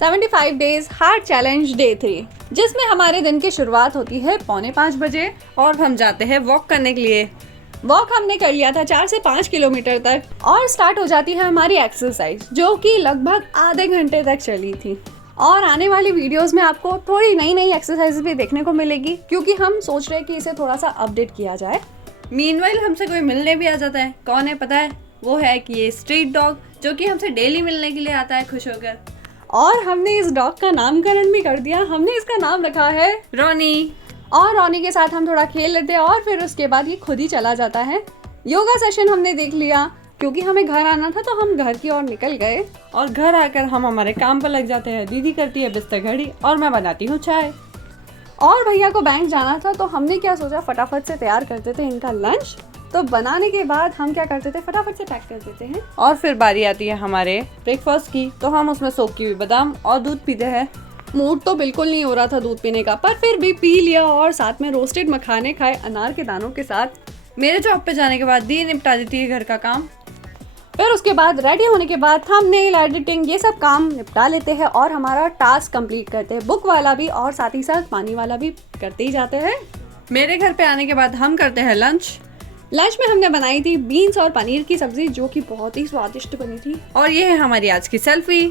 75 days heart challenge day 3, जिसमें हमारे दिन की शुरुआत होती है 4:45 बजे और हम जाते हैं वॉक करने के लिए। वॉक हमने कर लिया था 4 से 5 किलोमीटर तक और स्टार्ट हो जाती है हमारी एक्सरसाइज, जो कि लगभग आधे घंटे तक चली थी। और आने वाली वीडियोस में आपको थोड़ी नई नई एक्सरसाइज भी देखने को मिलेगी, क्योंकि हम सोच रहे हैं कि इसे थोड़ा सा अपडेट किया जाए। मीनवाइल हमसे कोई मिलने भी आ जाता है। कौन है पता है? वो है कि ये स्ट्रीट डॉग, जो कि हमसे डेली मिलने के लिए आता है खुश होकर। और हमने इस डॉग का नामकरण भी कर दिया। हमने इसका नाम रखा है रोनी। और रोनी के साथ हम थोड़ा खेल लेते हैं और फिर उसके बाद ये खुद ही चला जाता है। योगा सेशन हमने देख लिया, क्योंकि हमें घर आना था तो हम घर की ओर निकल गए। और घर आकर हम हमारे काम पर लग जाते हैं। दीदी करती है बिस्तर घड़ी और मैं बनाती हूँ चाय। और भैया को बैंक जाना था तो हमने क्या सोचा, फटाफट से तैयार करते थे इनका लंच। तो बनाने के बाद हम क्या करते थे, फटाफट से पैक कर देते हैं। और फिर बारी आती है हमारे ब्रेकफास्ट की, तो हम उसमें सोख की हुई बादाम और दूध पीते हैं। मूड तो बिल्कुल नहीं हो रहा था दूध पीने का, पर फिर भी पी लिया और साथ में रोस्टेड मखाने खाए अनार के दानों के साथ। मेरे जॉब पे जाने के बाद दी निपटा देती है घर का काम। फिर उसके बाद रेडी होने के बाद थंबनेल एडिटिंग ये सब काम निपटा लेते हैं और हमारा टास्क कंप्लीट करते हैं, बुक वाला भी और साथ ही साथ पानी वाला भी करते ही जाते हैं। मेरे घर पे आने के बाद हम करते हैं लंच। लंच में हमने बनाई थी बीन्स और पनीर की सब्जी, जो कि बहुत ही स्वादिष्ट बनी थी। और ये है हमारी आज की सेल्फी।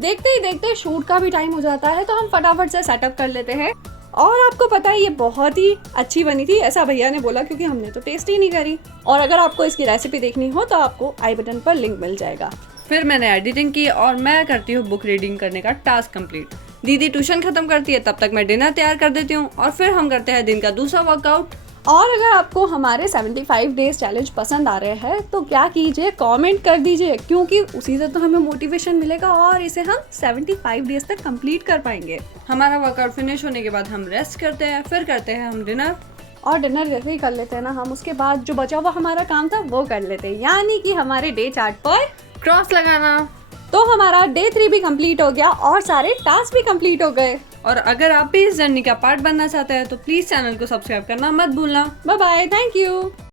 देखते ही देखते शूट का भी टाइम हो जाता है, तो हम फटाफट से सेटअप कर लेते हैं। और आपको पता है ये बहुत ही अच्छी बनी थी, ऐसा भैया ने बोला, क्योंकि हमने तो टेस्ट ही नहीं करी। और अगर आपको इसकी रेसिपी देखनी हो तो आपको आई बटन पर लिंक मिल जाएगा। फिर मैंने एडिटिंग की और मैं करती हूँ बुक रीडिंग करने का टास्क कंप्लीट। दीदी ट्यूशन खत्म करती है, तब तक मैं डिनर तैयार कर देती हूँ और फिर हम करते हैं दिन का दूसरा वर्कआउट। और अगर आपको हमारे 75 डेज चैलेंज पसंद आ रहे हैं तो क्या कीजिए, कमेंट कर दीजिए, क्योंकि उसी से तो हमें मोटिवेशन मिलेगा और इसे हम 75 डेज तक कंप्लीट कर पाएंगे। हमारा वर्कआउट फिनिश होने के बाद हम रेस्ट करते हैं, फिर करते हैं हम डिनर। और डिनर जैसे ही कर लेते हैं ना हम, उसके बाद जो बचा हुआ हमारा काम था वो कर लेते हैं, यानी कि हमारे डे चार्ट पर क्रॉस लगाना। तो हमारा डे 3 भी कंप्लीट हो गया और सारे टास्क भी कंप्लीट हो गए। और अगर आप भी इस जर्नी का पार्ट बनना चाहते हैं तो प्लीज चैनल को सब्सक्राइब करना मत भूलना। Bye bye, thank you.